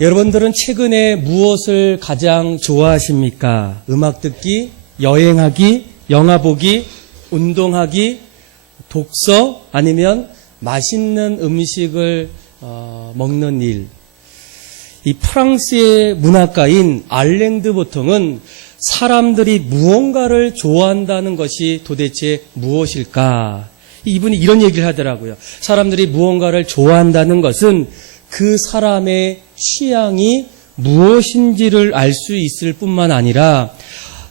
여러분들은 최근에 무엇을 가장 좋아하십니까? 음악 듣기, 여행하기, 영화 보기, 운동하기, 독서, 아니면 맛있는 음식을 먹는 일. 이 프랑스의 문학가인 알랭 드 보통은 사람들이 무언가를 좋아한다는 것이 도대체 무엇일까? 이분이 이런 얘기를 하더라고요. 사람들이 무언가를 좋아한다는 것은 그 사람의 취향이 무엇인지를 알 수 있을 뿐만 아니라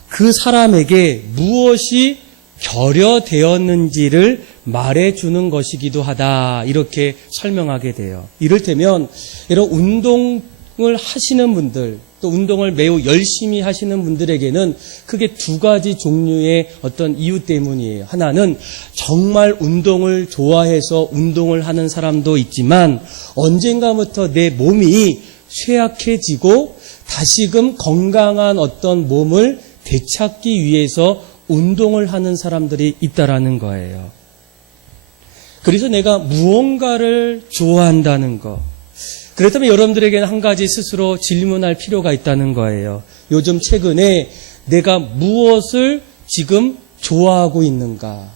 그 사람에게 무엇이 결여되었는지를 말해주는 것이기도 하다. 이렇게 설명하게 돼요. 이를테면 이런 운동을 하시는 분들, 또 운동을 매우 열심히 하시는 분들에게는 크게 두 가지 종류의 어떤 이유 때문이에요. 하나는 정말 운동을 좋아해서 운동을 하는 사람도 있지만 언젠가부터 내 몸이 쇠약해지고 다시금 건강한 어떤 몸을 되찾기 위해서 운동을 하는 사람들이 있다라는 거예요. 그래서 내가 무언가를 좋아한다는 거. 그렇다면 여러분들에게는 한 가지 스스로 질문할 필요가 있다는 거예요. 요즘 최근에 내가 무엇을 지금 좋아하고 있는가?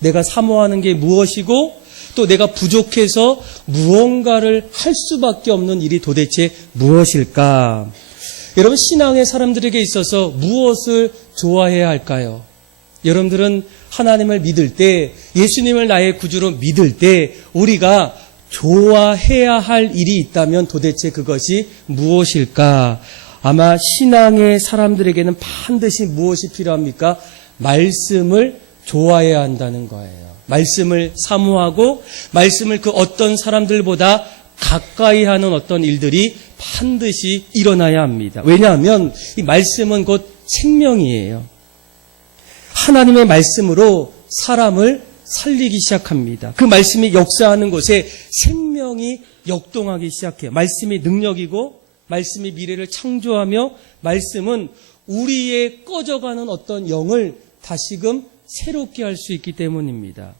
내가 사모하는 게 무엇이고 또 내가 부족해서 무언가를 할 수밖에 없는 일이 도대체 무엇일까? 여러분, 신앙의 사람들에게 있어서 무엇을 좋아해야 할까요? 여러분들은 하나님을 믿을 때, 예수님을 나의 구주로 믿을 때 우리가 좋아해야 할 일이 있다면 도대체 그것이 무엇일까? 아마 신앙의 사람들에게는 반드시 무엇이 필요합니까? 말씀을 좋아해야 한다는 거예요. 말씀을 사모하고 말씀을 그 어떤 사람들보다 가까이 하는 어떤 일들이 반드시 일어나야 합니다. 왜냐하면 이 말씀은 곧 생명이에요. 하나님의 말씀으로 사람을 살리기 시작합니다. 그 말씀이 역사하는 곳에 생명이 역동하기 시작해요. 말씀이 능력이고 말씀이 미래를 창조하며 말씀은 우리의 꺼져가는 어떤 영을 다시금 새롭게 할 수 있기 때문입니다.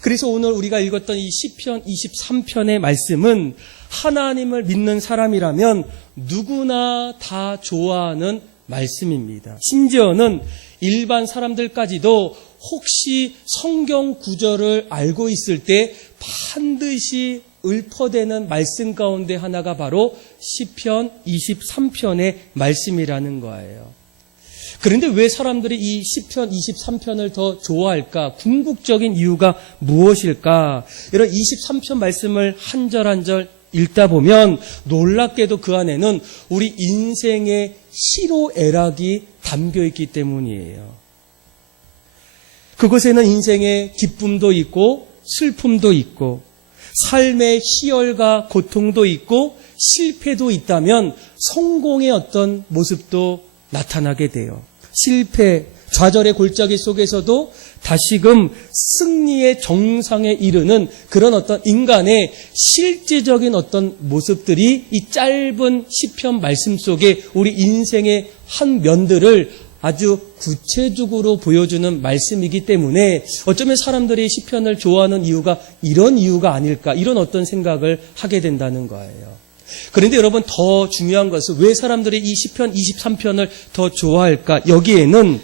그래서 오늘 우리가 읽었던 이 시편 23편의 말씀은 하나님을 믿는 사람이라면 누구나 다 좋아하는 말씀입니다. 심지어는 일반 사람들까지도 혹시 성경 구절을 알고 있을 때 반드시 읊어대는 말씀 가운데 하나가 바로 시편 23편의 말씀이라는 거예요. 그런데 왜 사람들이 이 시편 23편을 더 좋아할까? 궁극적인 이유가 무엇일까? 이런 23편 말씀을 한 절 한 절 읽다 보면 놀랍게도 그 안에는 우리 인생의 희로애락이 담겨있기 때문이에요. 그곳에는 인생의 기쁨도 있고 슬픔도 있고 삶의 희열과 고통도 있고 실패도 있다면 성공의 어떤 모습도 나타나게 돼요. 실패, 좌절의 골짜기 속에서도 다시금 승리의 정상에 이르는 그런 어떤 인간의 실제적인 어떤 모습들이 이 짧은 시편 말씀 속에 우리 인생의 한 면들을 아주 구체적으로 보여주는 말씀이기 때문에 어쩌면 사람들이 시편을 좋아하는 이유가 이런 이유가 아닐까, 이런 어떤 생각을 하게 된다는 거예요. 그런데 여러분, 더 중요한 것은 왜 사람들이 이 시편 23편을 더 좋아할까? 여기에는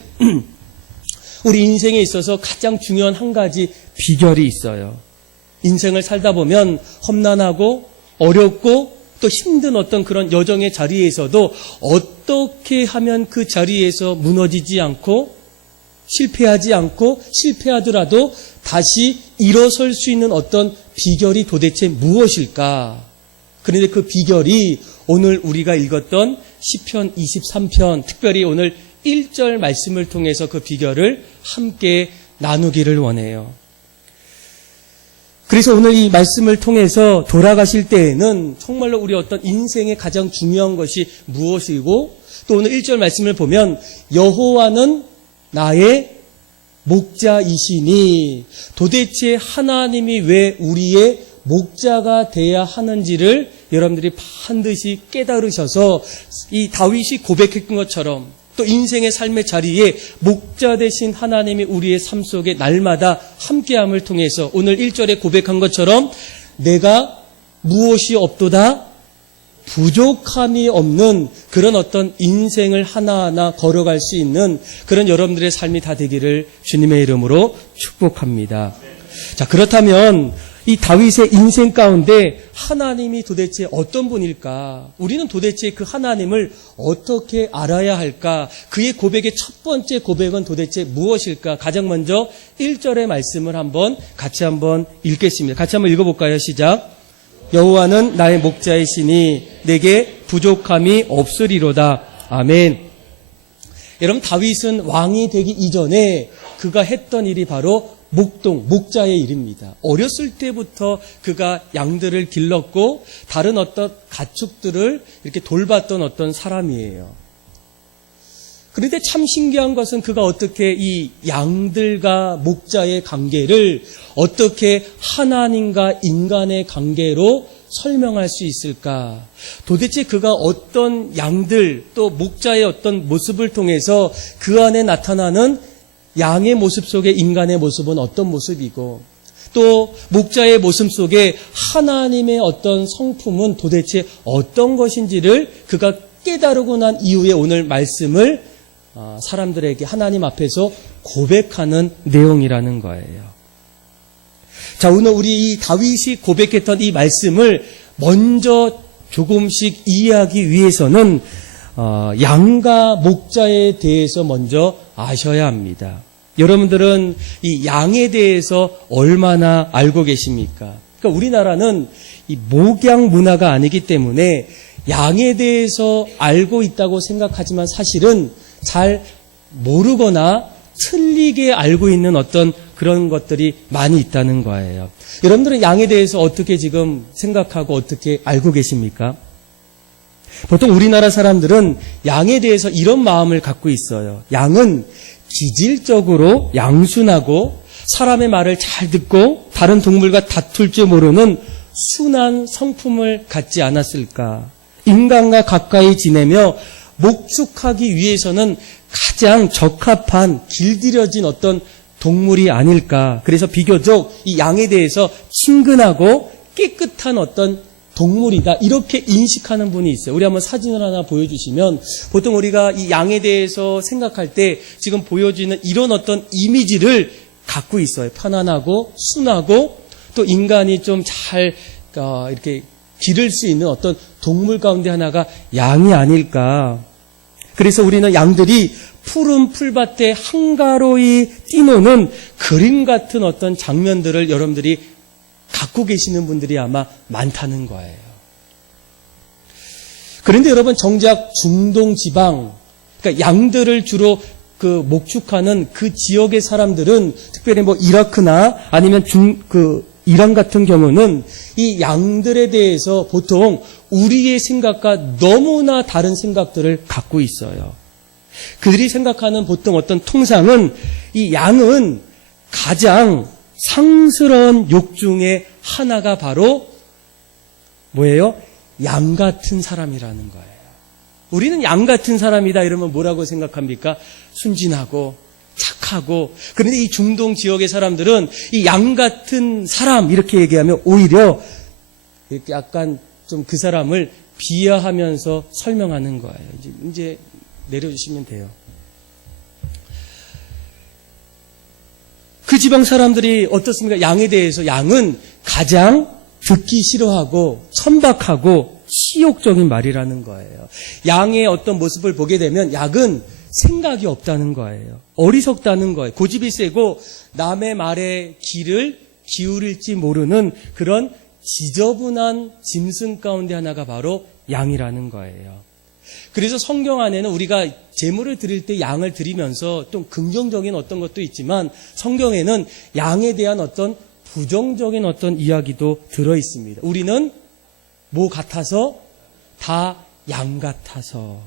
우리 인생에 있어서 가장 중요한 한 가지 비결이 있어요. 인생을 살다 보면 험난하고 어렵고 또 힘든 어떤 그런 여정의 자리에서도 어떻게 하면 그 자리에서 무너지지 않고 실패하지 않고 실패하더라도 다시 일어설 수 있는 어떤 비결이 도대체 무엇일까? 그런데 그 비결이 오늘 우리가 읽었던 시편 23편, 특별히 오늘 1절 말씀을 통해서 그 비결을 함께 나누기를 원해요. 그래서 오늘 이 말씀을 통해서 돌아가실 때에는 정말로 우리 어떤 인생의 가장 중요한 것이 무엇이고, 또 오늘 1절 말씀을 보면 여호와는 나의 목자이시니, 도대체 하나님이 왜 우리의 목자가 돼야 하는지를 여러분들이 반드시 깨달으셔서 이 다윗이 고백했던 것처럼 또 인생의 삶의 자리에 목자 되신 하나님이 우리의 삶 속에 날마다 함께함을 통해서 오늘 1절에 고백한 것처럼 내가 무엇이 없도다 부족함이 없는 그런 어떤 인생을 하나하나 걸어갈 수 있는 그런 여러분들의 삶이 다 되기를 주님의 이름으로 축복합니다. 자, 그렇다면 이 다윗의 인생 가운데 하나님이 도대체 어떤 분일까? 우리는 도대체 그 하나님을 어떻게 알아야 할까? 그의 고백의 첫 번째 고백은 도대체 무엇일까? 가장 먼저 1절의 말씀을 같이 한번 읽겠습니다. 같이 한번 읽어볼까요? 시작. 여호와는 나의 목자이시니 내게 부족함이 없으리로다. 아멘. 여러분, 다윗은 왕이 되기 이전에 그가 했던 일이 바로 목자의 일입니다. 어렸을 때부터 그가 양들을 길렀고 다른 어떤 가축들을 이렇게 돌봤던 어떤 사람이에요. 그런데 참 신기한 것은 그가 어떻게 이 양들과 목자의 관계를 어떻게 하나님과 인간의 관계로 설명할 수 있을까? 도대체 그가 어떤 양들 또 목자의 어떤 모습을 통해서 그 안에 나타나는 양의 모습 속에 인간의 모습은 어떤 모습이고 또 목자의 모습 속에 하나님의 어떤 성품은 도대체 어떤 것인지를 그가 깨달고 난 이후에 오늘 말씀을 사람들에게 하나님 앞에서 고백하는 내용이라는 거예요. 자, 오늘 우리 이 다윗이 고백했던 이 말씀을 먼저 조금씩 이해하기 위해서는 양과 목자에 대해서 먼저 아셔야 합니다. 여러분들은 이 양에 대해서 얼마나 알고 계십니까? 그러니까 우리나라는 이 목양 문화가 아니기 때문에 양에 대해서 알고 있다고 생각하지만 사실은 잘 모르거나 틀리게 알고 있는 어떤 그런 것들이 많이 있다는 거예요. 여러분들은 양에 대해서 어떻게 지금 생각하고 어떻게 알고 계십니까? 보통 우리나라 사람들은 양에 대해서 이런 마음을 갖고 있어요. 양은 기질적으로 양순하고 사람의 말을 잘 듣고 다른 동물과 다툴 줄 모르는 순한 성품을 갖지 않았을까? 인간과 가까이 지내며 목축하기 위해서는 가장 적합한 길들여진 어떤 동물이 아닐까. 그래서 비교적 이 양에 대해서 친근하고 깨끗한 어떤 동물이다. 이렇게 인식하는 분이 있어요. 우리 한번 사진을 하나 보여주시면 보통 우리가 이 양에 대해서 생각할 때 지금 보여지는 이런 어떤 이미지를 갖고 있어요. 편안하고 순하고 또 인간이 좀 잘 이렇게 기를 수 있는 어떤 동물 가운데 하나가 양이 아닐까. 그래서 우리는 양들이 푸른 풀밭에 한가로이 뛰노는 그림 같은 어떤 장면들을 여러분들이 갖고 계시는 분들이 아마 많다는 거예요. 그런데 여러분 정작 중동 지방, 그러니까 양들을 주로 목축하는 그 지역의 사람들은 특별히 이라크나 아니면 이란 같은 경우는 이 양들에 대해서 보통 우리의 생각과 너무나 다른 생각들을 갖고 있어요. 그들이 생각하는 보통 어떤 통상은 이 양은 가장 상스러운 욕 중에 하나가 바로 뭐예요? 양 같은 사람이라는 거예요. 우리는 양 같은 사람이다 이러면 뭐라고 생각합니까? 순진하고 착하고. 그런데 이 중동 지역의 사람들은 이 양 같은 사람 이렇게 얘기하면 오히려 이렇게 약간 좀 그 사람을 비하하면서 설명하는 거예요. 이제 내려주시면 돼요. 그 지방 사람들이 어떻습니까? 양에 대해서 양은 가장 듣기 싫어하고 천박하고 치욕적인 말이라는 거예요. 양의 어떤 모습을 보게 되면 양은 생각이 없다는 거예요. 어리석다는 거예요. 고집이 세고 남의 말에 귀를 기울일지 모르는 그런 지저분한 짐승 가운데 하나가 바로 양이라는 거예요. 그래서 성경 안에는 우리가 제물을 드릴 때 양을 드리면서 좀 긍정적인 어떤 것도 있지만 성경에는 양에 대한 어떤 부정적인 어떤 이야기도 들어 있습니다. 우리는 뭐 같아서? 다 양 같아서.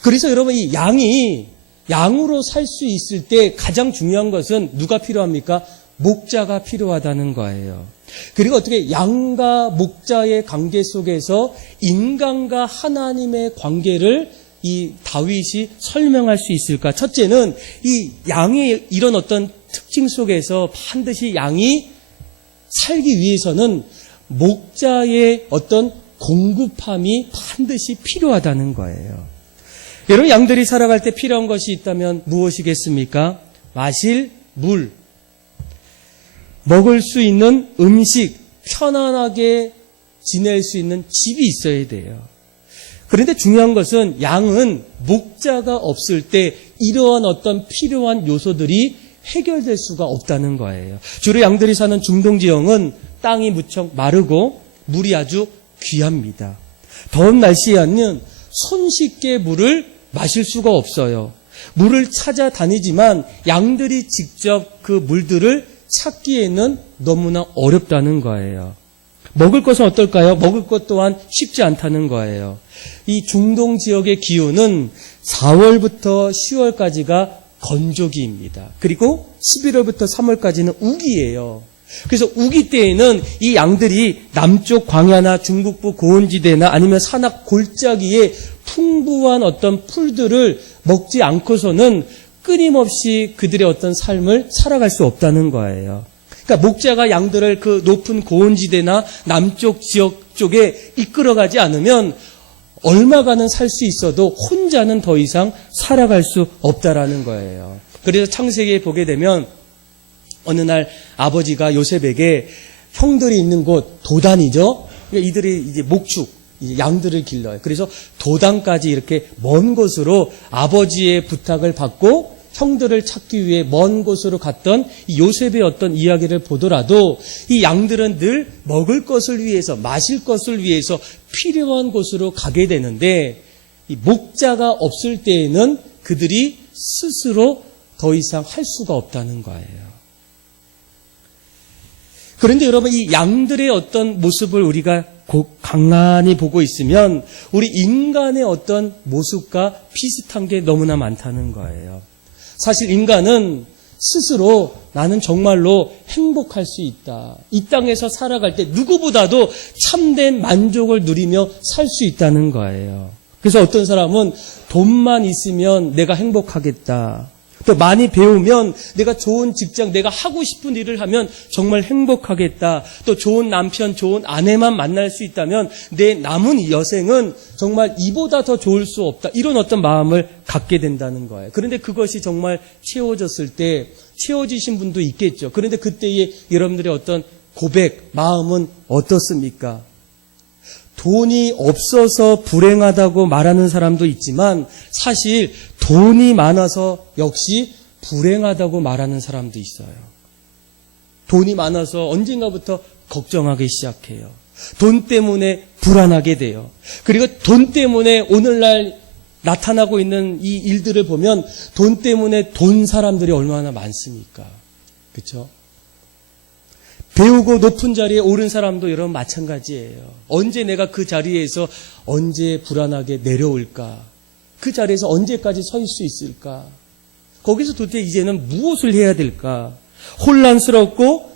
그래서 여러분 이 양이 양으로 살 수 있을 때 가장 중요한 것은 누가 필요합니까? 목자가 필요하다는 거예요. 그리고 어떻게 양과 목자의 관계 속에서 인간과 하나님의 관계를 이 다윗이 설명할 수 있을까? 첫째는 이 양의 이런 어떤 특징 속에서 반드시 양이 살기 위해서는 목자의 어떤 공급함이 반드시 필요하다는 거예요. 여러분, 양들이 살아갈 때 필요한 것이 있다면 무엇이겠습니까? 마실 물, 먹을 수 있는 음식, 편안하게 지낼 수 있는 집이 있어야 돼요. 그런데 중요한 것은 양은 목자가 없을 때 이러한 어떤 필요한 요소들이 해결될 수가 없다는 거예요. 주로 양들이 사는 중동 지역은 땅이 무척 마르고 물이 아주 귀합니다. 더운 날씨에는 손쉽게 물을 마실 수가 없어요. 물을 찾아다니지만 양들이 직접 그 물들을 찾기에는 너무나 어렵다는 거예요. 먹을 것은 어떨까요? 먹을 것 또한 쉽지 않다는 거예요. 이 중동 지역의 기온은 4월부터 10월까지가 건조기입니다. 그리고 11월부터 3월까지는 우기예요. 그래서 우기 때에는 이 양들이 남쪽 광야나 중북부 고원지대나 아니면 산악 골짜기에 풍부한 어떤 풀들을 먹지 않고서는 끊임없이 그들의 어떤 삶을 살아갈 수 없다는 거예요. 그러니까 목자가 양들을 그 높은 고원지대나 남쪽 지역 쪽에 이끌어가지 않으면 얼마간은 살 수 있어도 혼자는 더 이상 살아갈 수 없다라는 거예요. 그래서 창세기에 보게 되면 어느 날 아버지가 요셉에게 형들이 있는 곳 도단이죠. 그러니까 이들이 이제 목축, 이제 양들을 길러요. 그래서 도단까지 이렇게 먼 곳으로 아버지의 부탁을 받고 형들을 찾기 위해 먼 곳으로 갔던 이 요셉의 어떤 이야기를 보더라도 이 양들은 늘 먹을 것을 위해서, 마실 것을 위해서 필요한 곳으로 가게 되는데 이 목자가 없을 때에는 그들이 스스로 더 이상 할 수가 없다는 거예요. 그런데 여러분, 이 양들의 어떤 모습을 우리가 간간히 보고 있으면 우리 인간의 어떤 모습과 비슷한 게 너무나 많다는 거예요. 사실 인간은 스스로 나는 정말로 행복할 수 있다. 이 땅에서 살아갈 때 누구보다도 참된 만족을 누리며 살 수 있다는 거예요. 그래서 어떤 사람은 돈만 있으면 내가 행복하겠다. 또 많이 배우면 내가 좋은 직장, 내가 하고 싶은 일을 하면 정말 행복하겠다. 또 좋은 남편, 좋은 아내만 만날 수 있다면 내 남은 여생은 정말 이보다 더 좋을 수 없다. 이런 어떤 마음을 갖게 된다는 거예요. 그런데 그것이 정말 채워졌을 때 채워지신 분도 있겠죠. 그런데 그때의 여러분들의 어떤 고백, 마음은 어떻습니까? 돈이 없어서 불행하다고 말하는 사람도 있지만 사실 돈이 많아서 역시 불행하다고 말하는 사람도 있어요. 돈이 많아서 언젠가부터 걱정하기 시작해요. 돈 때문에 불안하게 돼요. 그리고 돈 때문에 오늘날 나타나고 있는 이 일들을 보면 돈 때문에 돈 사람들이 얼마나 많습니까? 그렇죠? 배우고 높은 자리에 오른 사람도 여러분 마찬가지예요. 언제 내가 그 자리에서 언제 불안하게 내려올까? 그 자리에서 언제까지 서 있을 수 있을까? 거기서 도대체 이제는 무엇을 해야 될까? 혼란스럽고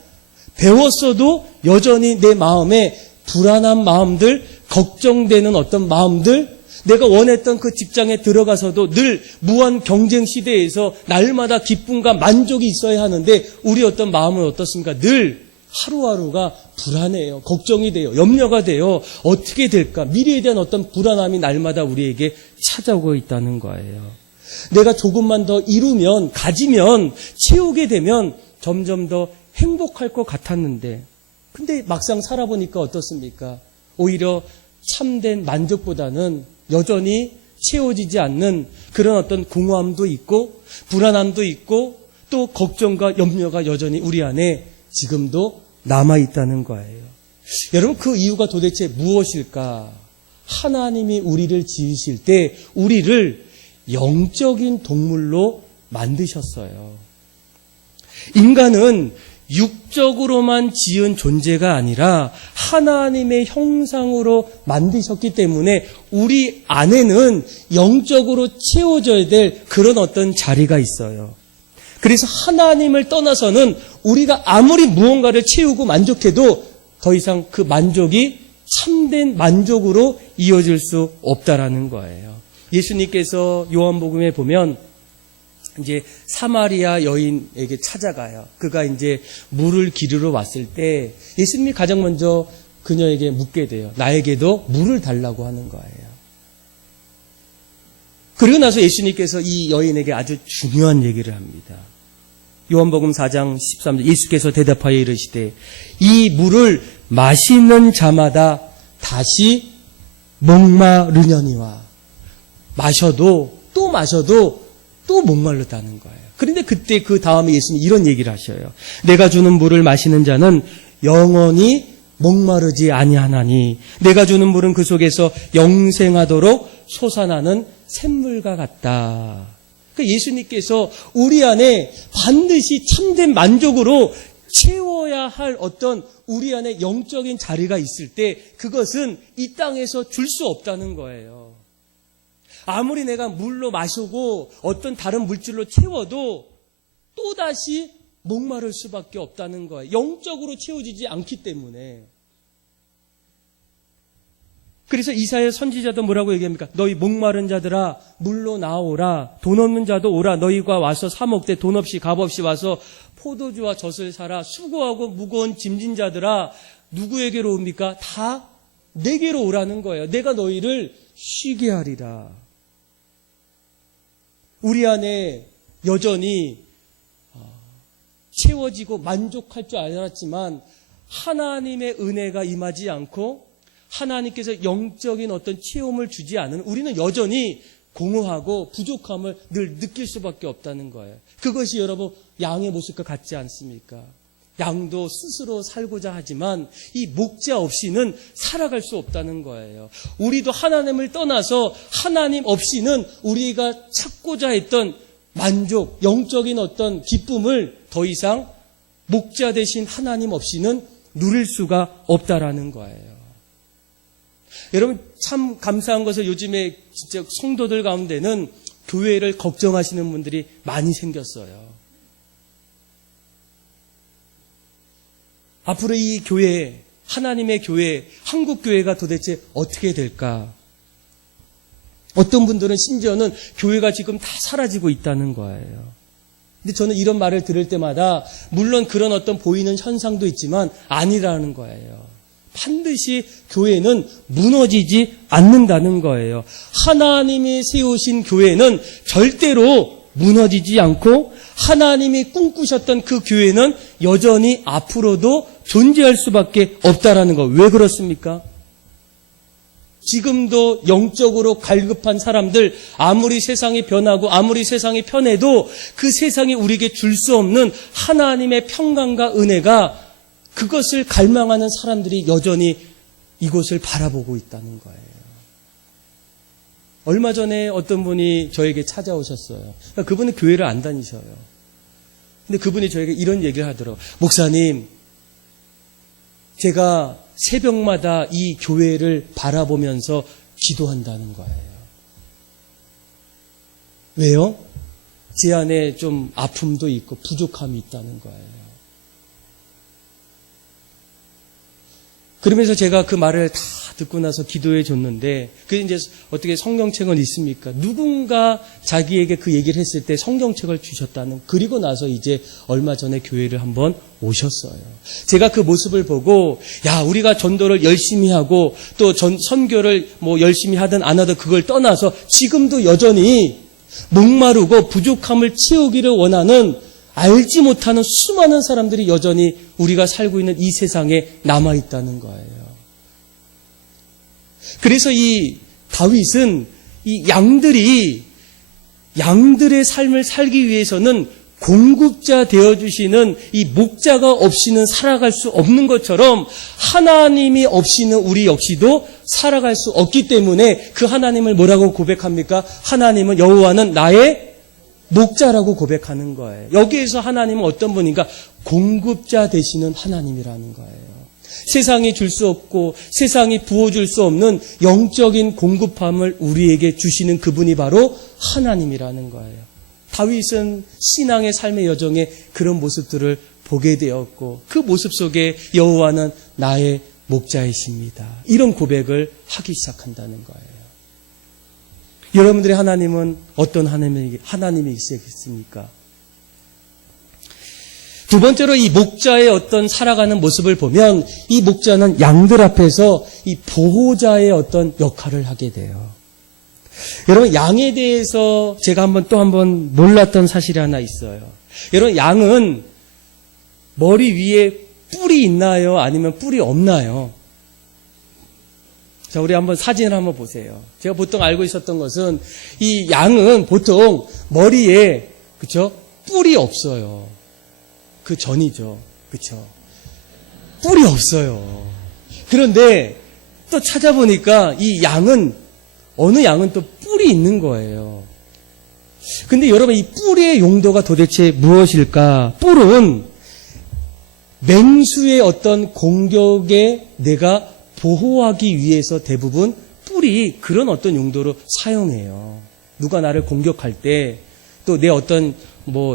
배웠어도 여전히 내 마음에 불안한 마음들, 걱정되는 어떤 마음들, 내가 원했던 그 직장에 들어가서도 늘 무한 경쟁 시대에서 날마다 기쁨과 만족이 있어야 하는데 우리 어떤 마음은 어떻습니까? 늘 하루하루가 불안해요. 걱정이 돼요. 염려가 돼요. 어떻게 될까? 미래에 대한 어떤 불안함이 날마다 우리에게 찾아오고 있다는 거예요. 내가 조금만 더 이루면, 가지면, 채우게 되면 점점 더 행복할 것 같았는데 근데 막상 살아보니까 어떻습니까? 오히려 참된 만족보다는 여전히 채워지지 않는 그런 어떤 공허함도 있고 불안함도 있고 또 걱정과 염려가 여전히 우리 안에 지금도 남아있다는 거예요. 여러분, 그 이유가 도대체 무엇일까? 하나님이 우리를 지으실 때 우리를 영적인 동물로 만드셨어요. 인간은 육적으로만 지은 존재가 아니라 하나님의 형상으로 만드셨기 때문에 우리 안에는 영적으로 채워져야 될 그런 어떤 자리가 있어요. 그래서 하나님을 떠나서는 우리가 아무리 무언가를 채우고 만족해도 더 이상 그 만족이 참된 만족으로 이어질 수 없다라는 거예요. 예수님께서 요한복음에 보면 이제 사마리아 여인에게 찾아가요. 그가 이제 물을 기르러 왔을 때 예수님이 가장 먼저 그녀에게 묻게 돼요. 나에게도 물을 달라고 하는 거예요. 그리고 나서 예수님께서 이 여인에게 아주 중요한 얘기를 합니다. 요한복음 4장 13절 예수께서 대답하여 이르시되 이 물을 마시는 자마다 다시 목마르려니와 마셔도 또 목마르다는 거예요. 그런데 그때 그 다음에 예수님이 이런 얘기를 하셔요. 내가 주는 물을 마시는 자는 영원히 목마르지 아니하나니 내가 주는 물은 그 속에서 영생하도록 솟아나는 샘물과 같다. 그러니까 예수님께서 우리 안에 반드시 참된 만족으로 채워야 할 어떤 우리 안에 영적인 자리가 있을 때 그것은 이 땅에서 줄 수 없다는 거예요. 아무리 내가 물로 마시고 어떤 다른 물질로 채워도 또다시 목마를 수밖에 없다는 거예요. 영적으로 채워지지 않기 때문에. 그래서 이사야 선지자도 뭐라고 얘기합니까? 너희 목마른 자들아 물로 나오라. 돈 없는 자도 오라. 너희가 와서 사 먹되 돈 없이 값 없이 와서 포도주와 젖을 사라. 수고하고 무거운 짐진 자들아 누구에게로 옵니까? 다 내게로 오라는 거예요. 내가 너희를 쉬게 하리라. 우리 안에 여전히 채워지고 만족할 줄 알았지만 하나님의 은혜가 임하지 않고 하나님께서 영적인 어떤 체험을 주지 않은 우리는 여전히 공허하고 부족함을 늘 느낄 수밖에 없다는 거예요. 그것이 여러분 양의 모습과 같지 않습니까? 양도 스스로 살고자 하지만 이 목자 없이는 살아갈 수 없다는 거예요. 우리도 하나님을 떠나서 하나님 없이는 우리가 찾고자 했던 만족, 영적인 어떤 기쁨을 더 이상 목자 되신 하나님 없이는 누릴 수가 없다라는 거예요. 여러분 참 감사한 것은 요즘에 진짜 성도들 가운데는 교회를 걱정하시는 분들이 많이 생겼어요. 앞으로 이 교회, 하나님의 교회, 한국 교회가 도대체 어떻게 될까? 어떤 분들은 심지어는 교회가 지금 다 사라지고 있다는 거예요. 근데 저는 이런 말을 들을 때마다 물론 그런 어떤 보이는 현상도 있지만 아니라는 거예요. 반드시 교회는 무너지지 않는다는 거예요. 하나님이 세우신 교회는 절대로 무너지지 않고 하나님이 꿈꾸셨던 그 교회는 여전히 앞으로도 존재할 수밖에 없다라는 거. 왜 그렇습니까? 지금도 영적으로 갈급한 사람들, 아무리 세상이 변하고 아무리 세상이 편해도 그 세상이 우리에게 줄 수 없는 하나님의 평강과 은혜가 그것을 갈망하는 사람들이 여전히 이곳을 바라보고 있다는 거예요. 얼마 전에 어떤 분이 저에게 찾아오셨어요. 그분은 교회를 안 다니셔요. 근데 그분이 저에게 이런 얘기를 하더라고요. 목사님, 제가 새벽마다 이 교회를 바라보면서 기도한다는 거예요. 왜요? 제 안에 좀 아픔도 있고 부족함이 있다는 거예요. 그러면서 제가 그 말을 다 듣고 나서 기도해 줬는데, 그게 이제 어떻게 성경책은 있습니까? 누군가 자기에게 그 얘기를 했을 때 성경책을 주셨다는, 그리고 나서 이제 얼마 전에 교회를 한번 오셨어요. 제가 그 모습을 보고, 야, 우리가 전도를 열심히 하고, 또 선교를 뭐 열심히 하든 안 하든 그걸 떠나서 지금도 여전히 목마르고 부족함을 채우기를 원하는 알지 못하는 수많은 사람들이 여전히 우리가 살고 있는 이 세상에 남아있다는 거예요. 그래서 이 다윗은 이 양들의 삶을 살기 위해서는 공급자 되어주시는 이 목자가 없이는 살아갈 수 없는 것처럼 하나님이 없이는 우리 역시도 살아갈 수 없기 때문에 그 하나님을 뭐라고 고백합니까? 하나님은 여호와는 나의 목자라고 고백하는 거예요. 여기에서 하나님은 어떤 분인가? 공급자 되시는 하나님이라는 거예요. 세상이 줄 수 없고 세상이 부어줄 수 없는 영적인 공급함을 우리에게 주시는 그분이 바로 하나님이라는 거예요. 다윗은 신앙의 삶의 여정에 그런 모습들을 보게 되었고 그 모습 속에 여호와는 나의 목자이십니다. 이런 고백을 하기 시작한다는 거예요. 여러분들의 하나님은 어떤 하나님이시겠습니까? 두 번째로 이 목자의 어떤 살아가는 모습을 보면 이 목자는 양들 앞에서 이 보호자의 어떤 역할을 하게 돼요. 여러분, 양에 대해서 제가 또 한 번 몰랐던 사실이 하나 있어요. 여러분, 양은 머리 위에 뿔이 있나요? 아니면 뿔이 없나요? 자, 우리 한번 사진을 한번 보세요. 제가 보통 알고 있었던 것은 이 양은 보통 머리에, 그쵸? 뿔이 없어요. 그 전이죠. 그쵸? 뿔이 없어요. 그런데 또 찾아보니까 이 양은, 어느 양은 또 뿔이 있는 거예요. 근데 여러분, 이 뿔의 용도가 도대체 무엇일까? 뿔은 맹수의 어떤 공격에 내가 보호하기 위해서 대부분 뿔이 그런 어떤 용도로 사용해요. 누가 나를 공격할 때, 또 내 어떤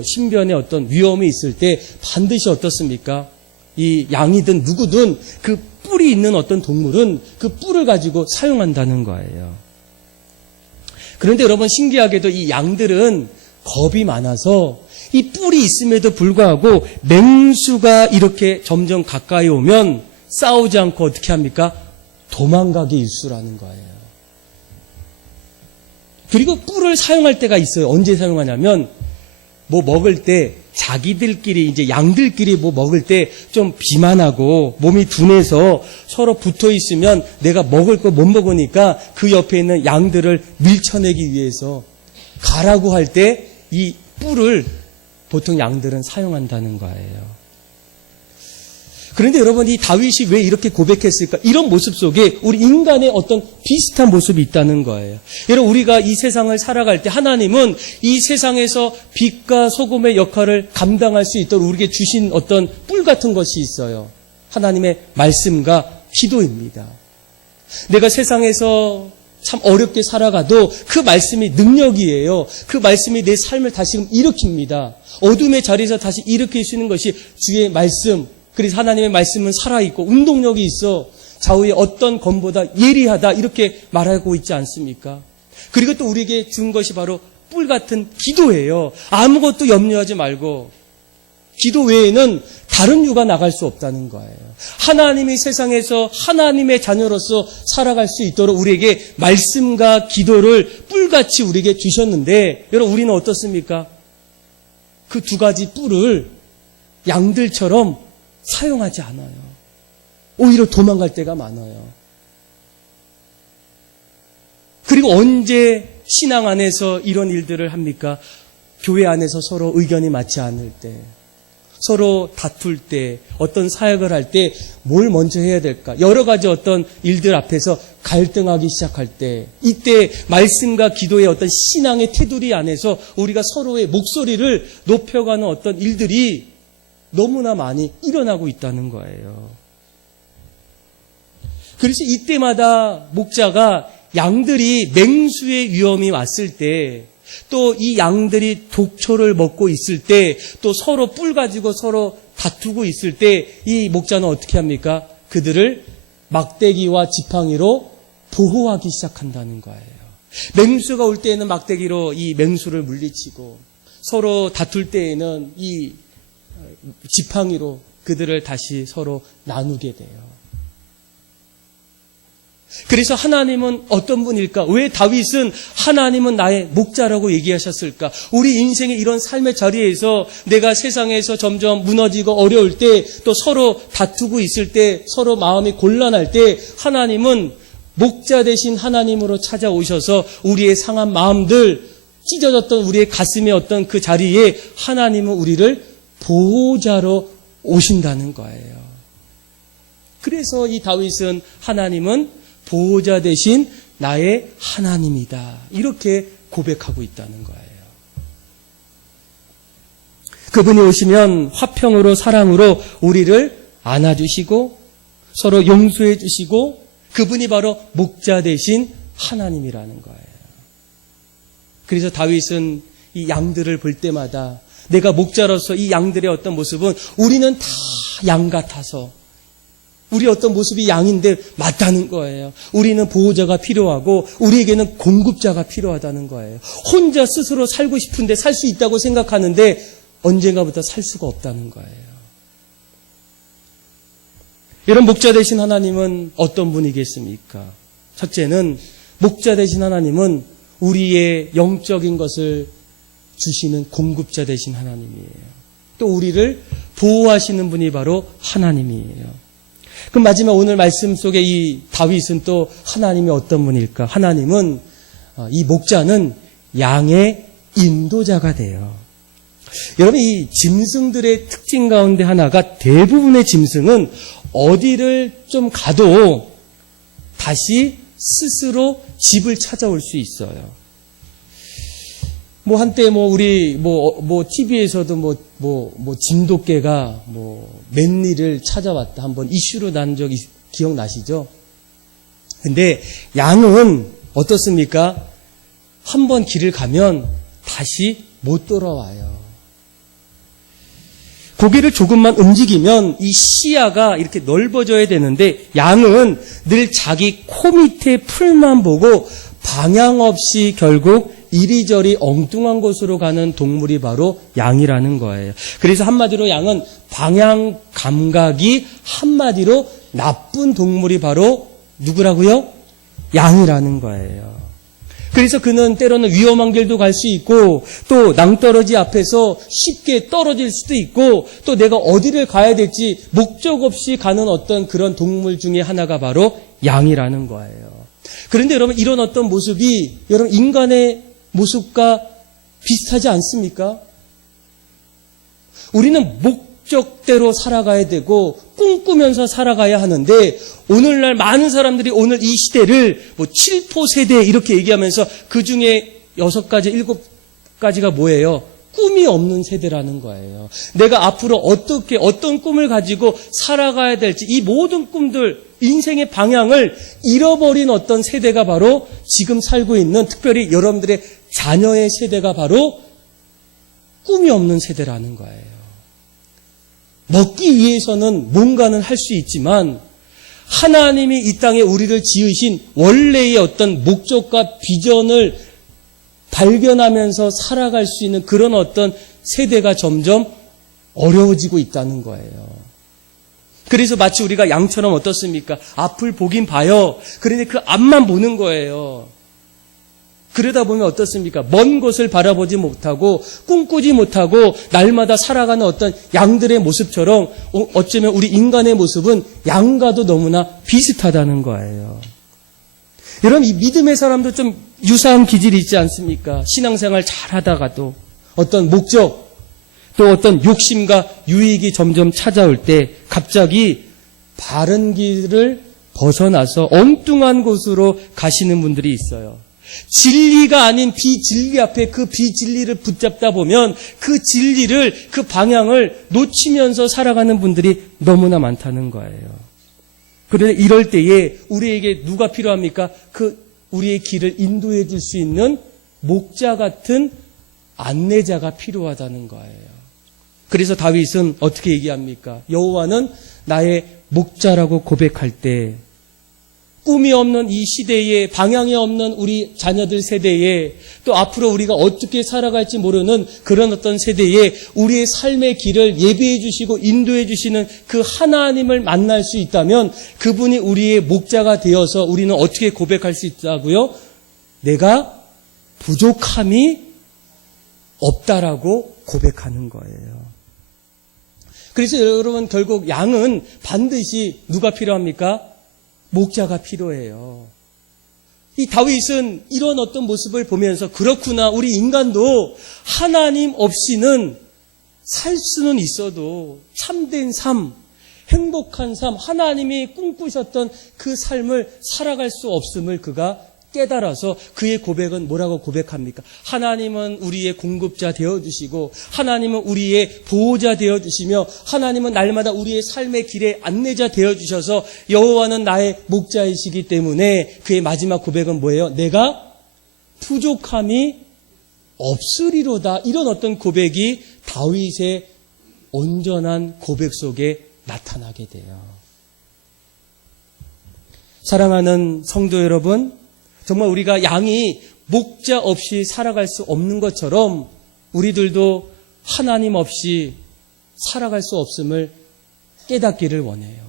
신변에 어떤 위험이 있을 때 반드시 어떻습니까? 이 양이든 누구든 그 뿔이 있는 어떤 동물은 그 뿔을 가지고 사용한다는 거예요. 그런데 여러분, 신기하게도 이 양들은 겁이 많아서 이 뿔이 있음에도 불구하고 맹수가 이렇게 점점 가까이 오면 싸우지 않고 어떻게 합니까? 도망가기 일쑤라는 거예요. 그리고 뿔을 사용할 때가 있어요. 언제 사용하냐면 먹을 때 자기들끼리, 이제 양들끼리 먹을 때 좀 비만하고 몸이 둔해서 서로 붙어 있으면 내가 먹을 거 못 먹으니까 그 옆에 있는 양들을 밀쳐내기 위해서 가라고 할 때 이 뿔을 보통 양들은 사용한다는 거예요. 그런데 여러분, 이 다윗이 왜 이렇게 고백했을까? 이런 모습 속에 우리 인간의 어떤 비슷한 모습이 있다는 거예요. 여러분, 우리가 이 세상을 살아갈 때 하나님은 이 세상에서 빛과 소금의 역할을 감당할 수 있도록 우리에게 주신 어떤 뿔 같은 것이 있어요. 하나님의 말씀과 기도입니다. 내가 세상에서 참 어렵게 살아가도 그 말씀이 능력이에요. 그 말씀이 내 삶을 다시금 일으킵니다. 어둠의 자리에서 다시 일으킬 수 있는 것이 주의 말씀. 그래서 하나님의 말씀은 살아있고 운동력이 있어 좌우의 어떤 검보다 예리하다, 이렇게 말하고 있지 않습니까? 그리고 또 우리에게 준 것이 바로 뿔 같은 기도예요. 아무것도 염려하지 말고 기도 외에는 다른 유가 나갈 수 없다는 거예요. 하나님이 세상에서 하나님의 자녀로서 살아갈 수 있도록 우리에게 말씀과 기도를 뿔같이 우리에게 주셨는데, 여러분, 우리는 어떻습니까? 그 두 가지 뿔을 양들처럼 사용하지 않아요. 오히려 도망갈 때가 많아요. 그리고 언제 신앙 안에서 이런 일들을 합니까? 교회 안에서 서로 의견이 맞지 않을 때, 서로 다툴 때, 어떤 사역을 할 때 뭘 먼저 해야 될까? 여러 가지 어떤 일들 앞에서 갈등하기 시작할 때, 이때 말씀과 기도의 어떤 신앙의 테두리 안에서 우리가 서로의 목소리를 높여가는 어떤 일들이 너무나 많이 일어나고 있다는 거예요. 그래서 이때마다 목자가 양들이 맹수의 위험이 왔을 때, 또 이 양들이 독초를 먹고 있을 때, 또 서로 뿔 가지고 서로 다투고 있을 때 이 목자는 어떻게 합니까? 그들을 막대기와 지팡이로 보호하기 시작한다는 거예요. 맹수가 올 때에는 막대기로 이 맹수를 물리치고, 서로 다툴 때에는 이 지팡이로 그들을 다시 서로 나누게 돼요. 그래서 하나님은 어떤 분일까? 왜 다윗은 하나님은 나의 목자라고 얘기하셨을까? 우리 인생의 이런 삶의 자리에서 내가 세상에서 점점 무너지고 어려울 때, 또 서로 다투고 있을 때, 서로 마음이 곤란할 때 하나님은 목자 되신 하나님으로 찾아오셔서 우리의 상한 마음들, 찢어졌던 우리의 가슴의 어떤 그 자리에 하나님은 우리를 보호자로 오신다는 거예요. 그래서 이 다윗은 하나님은 보호자 되신 나의 하나님이다, 이렇게 고백하고 있다는 거예요. 그분이 오시면 화평으로 사랑으로 우리를 안아주시고 서로 용서해 주시고, 그분이 바로 목자 되신 하나님이라는 거예요. 그래서 다윗은 이 양들을 볼 때마다 내가 목자로서 이 양들의 어떤 모습은, 우리는 다 양 같아서 우리 어떤 모습이 양인데 맞다는 거예요. 우리는 보호자가 필요하고 우리에게는 공급자가 필요하다는 거예요. 혼자 스스로 살고 싶은데 살 수 있다고 생각하는데 언젠가부터 살 수가 없다는 거예요. 이런 목자 되신 하나님은 어떤 분이겠습니까? 첫째는 목자 되신 하나님은 우리의 영적인 것을 주시는 공급자 되신 하나님이에요. 또 우리를 보호하시는 분이 바로 하나님이에요. 그럼 마지막 오늘 말씀 속에 이 다윗은 또 하나님이 어떤 분일까? 하나님은 이 목자는 양의 인도자가 돼요. 여러분, 이 짐승들의 특징 가운데 하나가 대부분의 짐승은 어디를 좀 가도 다시 스스로 집을 찾아올 수 있어요. 한때 우리 TV에서도 진돗개가 맨일을 찾아왔다 한번 이슈로 난 적이 기억나시죠? 근데 양은 어떻습니까? 한번 길을 가면 다시 못 돌아와요. 고개를 조금만 움직이면 이 시야가 이렇게 넓어져야 되는데 양은 늘 자기 코 밑에 풀만 보고 방향 없이 결국 이리저리 엉뚱한 곳으로 가는 동물이 바로 양이라는 거예요. 그래서 한마디로 양은 방향 감각이 한마디로 나쁜 동물이 바로 누구라고요? 양이라는 거예요. 그래서 그는 때로는 위험한 길도 갈 수 있고 또 낭떠러지 앞에서 쉽게 떨어질 수도 있고 또 내가 어디를 가야 될지 목적 없이 가는 어떤 그런 동물 중에 하나가 바로 양이라는 거예요. 그런데 여러분, 이런 어떤 모습이 여러분 인간의 모습과 비슷하지 않습니까? 우리는 목적대로 살아가야 되고 꿈꾸면서 살아가야 하는데 오늘날 많은 사람들이 오늘 이 시대를 7포 세대 이렇게 얘기하면서 그중에 6가지, 7가지가 뭐예요? 꿈이 없는 세대라는 거예요. 내가 앞으로 어떤 꿈을 가지고 살아가야 될지 이 모든 꿈들, 인생의 방향을 잃어버린 어떤 세대가 바로 지금 살고 있는, 특별히 여러분들의 자녀의 세대가 바로 꿈이 없는 세대라는 거예요. 먹기 위해서는 뭔가는 할 수 있지만 하나님이 이 땅에 우리를 지으신 원래의 어떤 목적과 비전을 발견하면서 살아갈 수 있는 그런 어떤 세대가 점점 어려워지고 있다는 거예요. 그래서 마치 우리가 양처럼 어떻습니까? 앞을 보긴 봐요. 그런데 그 앞만 보는 거예요. 그러다 보면 어떻습니까? 먼 곳을 바라보지 못하고 꿈꾸지 못하고 날마다 살아가는 어떤 양들의 모습처럼 어쩌면 우리 인간의 모습은 양과도 너무나 비슷하다는 거예요. 여러분, 이 믿음의 사람도 좀 유사한 기질이 있지 않습니까? 신앙생활 잘 하다가도 어떤 목적 또 어떤 욕심과 유익이 점점 찾아올 때 갑자기 바른 길을 벗어나서 엉뚱한 곳으로 가시는 분들이 있어요. 진리가 아닌 비진리 앞에 그 비진리를 붙잡다 보면 그 진리를, 그 방향을 놓치면서 살아가는 분들이 너무나 많다는 거예요. 그런데 이럴 때에 우리에게 누가 필요합니까? 우리의 길을 인도해 줄 수 있는 목자 같은 안내자가 필요하다는 거예요. 그래서 다윗은 어떻게 얘기합니까? 여호와는 나의 목자라고 고백할 때 꿈이 없는 이 시대에, 방향이 없는 우리 자녀들 세대에, 또 앞으로 우리가 어떻게 살아갈지 모르는 그런 어떤 세대에 우리의 삶의 길을 예비해 주시고 인도해 주시는 그 하나님을 만날 수 있다면 그분이 우리의 목자가 되어서 우리는 어떻게 고백할 수 있다고요? 내가 부족함이 없다라고 고백하는 거예요. 그래서 여러분, 결국 양은 반드시 누가 필요합니까? 목자가 필요해요. 이 다윗은 이런 어떤 모습을 보면서 그렇구나, 우리 인간도 하나님 없이는 살 수는 있어도 참된 삶, 행복한 삶, 하나님이 꿈꾸셨던 그 삶을 살아갈 수 없음을 그가 깨달아서 그의 고백은 뭐라고 고백합니까? 하나님은 우리의 공급자 되어주시고 하나님은 우리의 보호자 되어주시며 하나님은 날마다 우리의 삶의 길에 안내자 되어주셔서 여호와는 나의 목자이시기 때문에 그의 마지막 고백은 뭐예요? 내가 부족함이 없으리로다. 이런 어떤 고백이 다윗의 온전한 고백 속에 나타나게 돼요. 사랑하는 성도 여러분, 정말 우리가 양이 목자 없이 살아갈 수 없는 것처럼 우리들도 하나님 없이 살아갈 수 없음을 깨닫기를 원해요.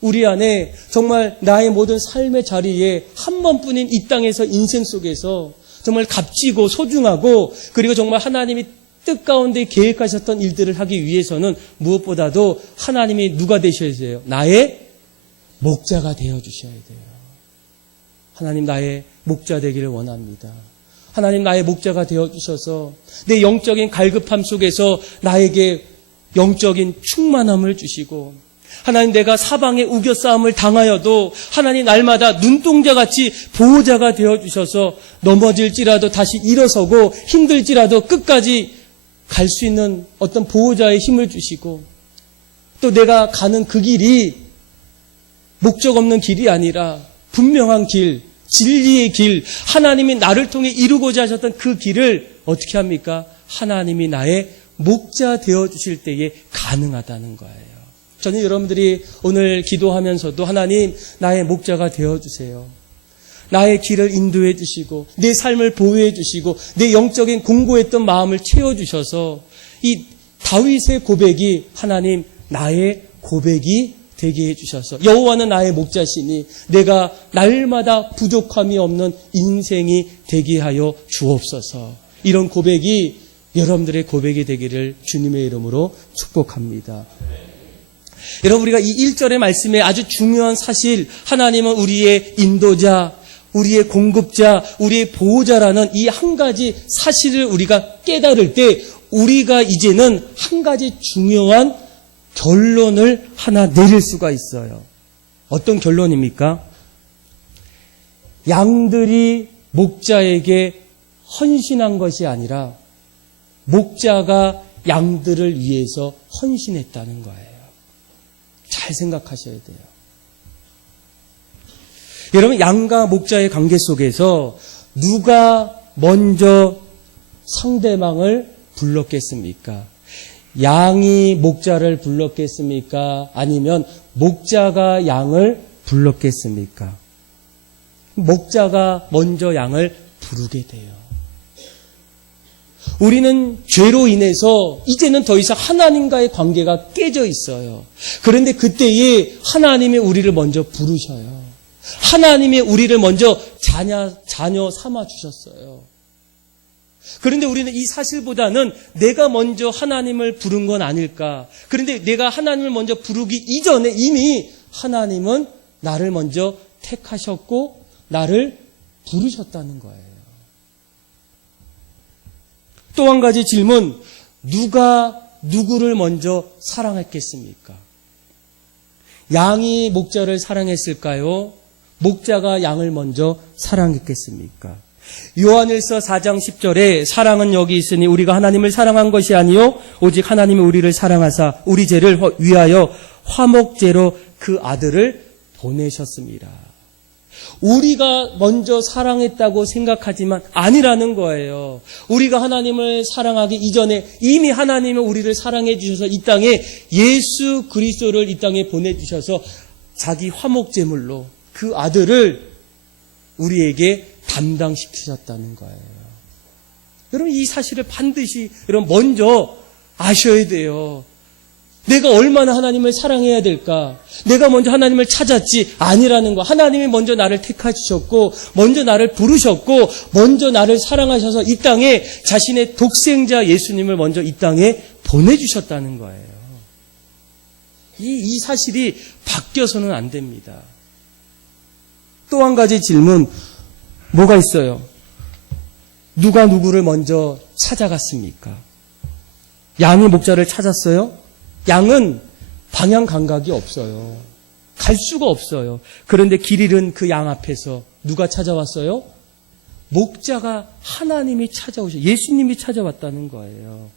우리 안에 정말 나의 모든 삶의 자리에 한 번뿐인 이 땅에서 인생 속에서 정말 값지고 소중하고 그리고 정말 하나님이 뜻 가운데 계획하셨던 일들을 하기 위해서는 무엇보다도 하나님이 누가 되셔야 돼요? 나의 목자가 되어주셔야 돼요. 하나님 나의 목자 되기를 원합니다. 하나님 나의 목자가 되어주셔서 내 영적인 갈급함 속에서 나에게 영적인 충만함을 주시고 하나님 내가 사방에 우겨싸움을 당하여도 하나님 날마다 눈동자같이 보호자가 되어주셔서 넘어질지라도 다시 일어서고 힘들지라도 끝까지 갈 수 있는 어떤 보호자의 힘을 주시고 또 내가 가는 그 길이 목적 없는 길이 아니라 분명한 길, 진리의 길, 하나님이 나를 통해 이루고자 하셨던 그 길을 어떻게 합니까? 하나님이 나의 목자 되어주실 때에 가능하다는 거예요. 저는 여러분들이 오늘 기도하면서도 하나님 나의 목자가 되어주세요. 나의 길을 인도해 주시고 내 삶을 보호해 주시고 내 영적인 공고했던 마음을 채워주셔서 이 다윗의 고백이 하나님 나의 고백이 되게 해주셔서 여호와는 나의 목자시니 내가 날마다 부족함이 없는 인생이 되게 하여 주옵소서. 이런 고백이 여러분들의 고백이 되기를 주님의 이름으로 축복합니다. 여러분 우리가 이 1절의 말씀에 아주 중요한 사실 하나님은 우리의 인도자, 우리의 공급자, 우리의 보호자라는 이 한 가지 사실을 우리가 깨달을 때 우리가 이제는 한 가지 중요한 결론을 하나 내릴 수가 있어요. 어떤 결론입니까? 양들이 목자에게 헌신한 것이 아니라 목자가 양들을 위해서 헌신했다는 거예요. 잘 생각하셔야 돼요. 여러분 양과 목자의 관계 속에서 누가 먼저 상대방을 불렀겠습니까? 양이 목자를 불렀겠습니까? 아니면 목자가 양을 불렀겠습니까? 목자가 먼저 양을 부르게 돼요. 우리는 죄로 인해서 이제는 더 이상 하나님과의 관계가 깨져 있어요. 그런데 그때에 하나님이 우리를 먼저 부르셔요. 하나님이 우리를 먼저 자녀 삼아 주셨어요. 그런데 우리는 이 사실보다는 내가 먼저 하나님을 부른 건 아닐까. 그런데 내가 하나님을 먼저 부르기 이전에 이미 하나님은 나를 먼저 택하셨고 나를 부르셨다는 거예요. 또 한 가지 질문, 누가 누구를 먼저 사랑했겠습니까? 양이 목자를 사랑했을까요? 목자가 양을 먼저 사랑했겠습니까? 요한일서 4장 10절에 사랑은 여기 있으니 우리가 하나님을 사랑한 것이 아니요 오직 하나님이 우리를 사랑하사 우리 죄를 위하여 화목제로 그 아들을 보내셨습니다. 우리가 먼저 사랑했다고 생각하지만 아니라는 거예요. 우리가 하나님을 사랑하기 이전에 이미 하나님이 우리를 사랑해 주셔서 이 땅에 예수 그리스도를 이 땅에 보내주셔서 자기 화목제물로 그 아들을 우리에게 담당시키셨다는 거예요. 여러분 이 사실을 반드시 여러분 먼저 아셔야 돼요. 내가 얼마나 하나님을 사랑해야 될까? 내가 먼저 하나님을 찾았지 아니라는 거. 하나님이 먼저 나를 택하셨고 먼저 나를 부르셨고 먼저 나를 사랑하셔서 이 땅에 자신의 독생자 예수님을 먼저 이 땅에 보내주셨다는 거예요. 이 사실이 바뀌어서는 안 됩니다. 또 한 가지 질문 뭐가 있어요? 누가 누구를 먼저 찾아갔습니까? 양이 목자를 찾았어요? 양은 방향 감각이 없어요. 갈 수가 없어요. 그런데 길 잃은 그 양 앞에서 누가 찾아왔어요? 목자가 하나님이 찾아오셔. 예수님이 찾아왔다는 거예요.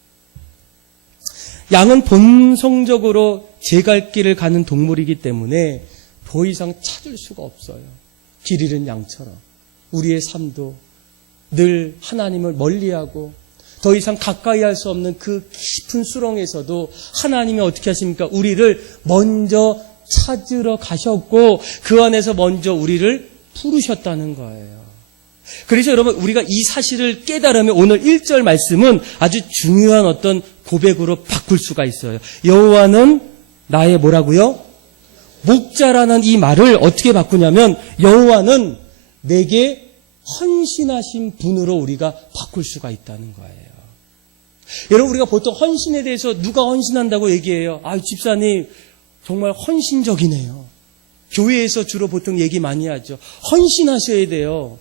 양은 본성적으로 제 갈 길을 가는 동물이기 때문에 더 이상 찾을 수가 없어요. 길 잃은 양처럼. 우리의 삶도 늘 하나님을 멀리하고 더 이상 가까이 할 수 없는 그 깊은 수렁에서도 하나님이 어떻게 하십니까? 우리를 먼저 찾으러 가셨고 그 안에서 먼저 우리를 부르셨다는 거예요. 그래서 여러분 우리가 이 사실을 깨달으면 오늘 1절 말씀은 아주 중요한 어떤 고백으로 바꿀 수가 있어요. 여호와는 나의 뭐라고요? 목자라는 이 말을 어떻게 바꾸냐면 여호와는 내게 헌신하신 분으로 우리가 바꿀 수가 있다는 거예요. 여러분 우리가 보통 헌신에 대해서 누가 헌신한다고 얘기해요? 아, 집사님 정말 헌신적이네요. 교회에서 주로 보통 얘기 많이 하죠. 헌신하셔야 돼요.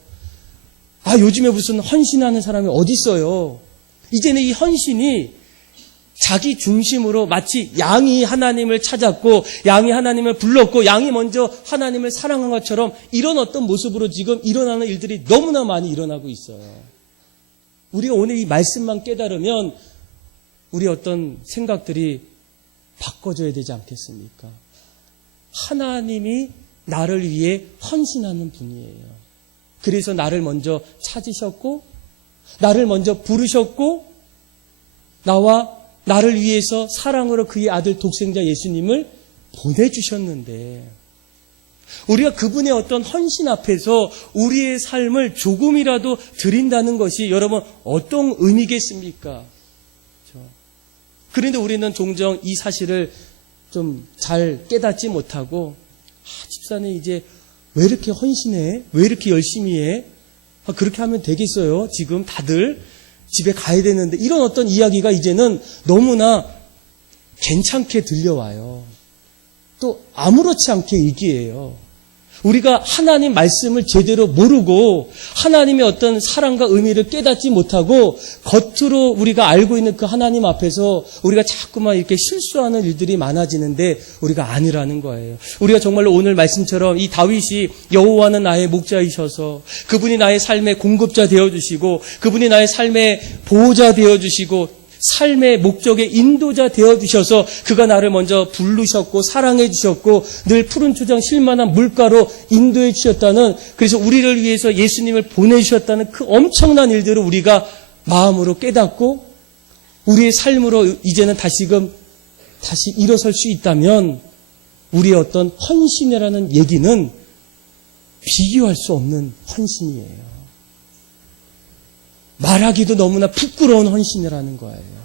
아, 요즘에 무슨 헌신하는 사람이 어디 있어요? 이제는 이 헌신이 자기 중심으로 마치 양이 하나님을 찾았고 양이 하나님을 불렀고 양이 먼저 하나님을 사랑한 것처럼 이런 어떤 모습으로 지금 일어나는 일들이 너무나 많이 일어나고 있어요. 우리가 오늘 이 말씀만 깨달으면 우리 어떤 생각들이 바꿔져야 되지 않겠습니까? 하나님이 나를 위해 헌신하는 분이에요. 그래서 나를 먼저 찾으셨고 나를 먼저 부르셨고 나를 위해서 사랑으로 그의 아들 독생자 예수님을 보내주셨는데 우리가 그분의 어떤 헌신 앞에서 우리의 삶을 조금이라도 드린다는 것이 여러분 어떤 의미겠습니까? 그런데 우리는 종종 이 사실을 좀 잘 깨닫지 못하고 집사님 이제 왜 이렇게 헌신해? 왜 이렇게 열심히 해? 그렇게 하면 되겠어요? 지금 다들 집에 가야 되는데 이런 어떤 이야기가 이제는 너무나 괜찮게 들려와요. 또 아무렇지 않게 얘기해요. 우리가 하나님 말씀을 제대로 모르고 하나님의 어떤 사랑과 의미를 깨닫지 못하고 겉으로 우리가 알고 있는 그 하나님 앞에서 우리가 자꾸만 이렇게 실수하는 일들이 많아지는데 우리가 아니라는 거예요. 우리가 정말로 오늘 말씀처럼 이 다윗이 여호와는 나의 목자이셔서 그분이 나의 삶의 공급자 되어주시고 그분이 나의 삶의 보호자 되어주시고 삶의 목적의 인도자 되어주셔서 그가 나를 먼저 부르셨고 사랑해 주셨고 늘 푸른 초장 쉴만한 물가로 인도해 주셨다는 그래서 우리를 위해서 예수님을 보내주셨다는 그 엄청난 일들을 우리가 마음으로 깨닫고 우리의 삶으로 이제는 다시 일어설 수 있다면 우리의 어떤 헌신이라는 얘기는 비교할 수 없는 헌신이에요. 말하기도 너무나 부끄러운 헌신이라는 거예요.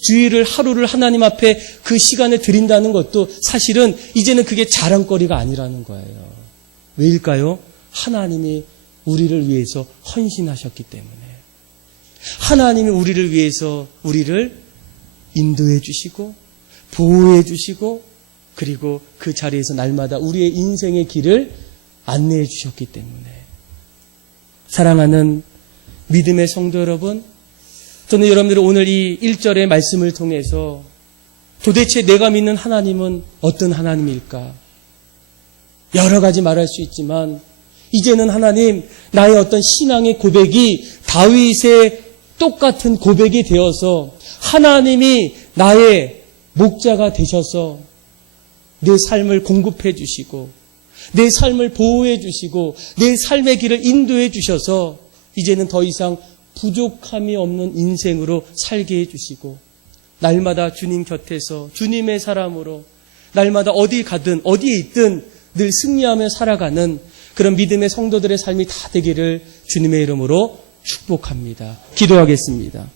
주일을 하루를 하나님 앞에 그 시간에 드린다는 것도 사실은 이제는 그게 자랑거리가 아니라는 거예요. 왜일까요? 하나님이 우리를 위해서 헌신하셨기 때문에 하나님이 우리를 위해서 우리를 인도해 주시고 보호해 주시고 그리고 그 자리에서 날마다 우리의 인생의 길을 안내해 주셨기 때문에 사랑하는 믿음의 성도 여러분, 저는 여러분들이 오늘 이 1절의 말씀을 통해서 도대체 내가 믿는 하나님은 어떤 하나님일까? 여러 가지 말할 수 있지만 이제는 하나님 나의 어떤 신앙의 고백이 다윗의 똑같은 고백이 되어서 하나님이 나의 목자가 되셔서 내 삶을 공급해 주시고 내 삶을 보호해 주시고 내 삶의 길을 인도해 주셔서 이제는 더 이상 부족함이 없는 인생으로 살게 해주시고 날마다 주님 곁에서 주님의 사람으로 날마다 어디 가든 어디에 있든 늘 승리하며 살아가는 그런 믿음의 성도들의 삶이 다 되기를 주님의 이름으로 축복합니다. 기도하겠습니다.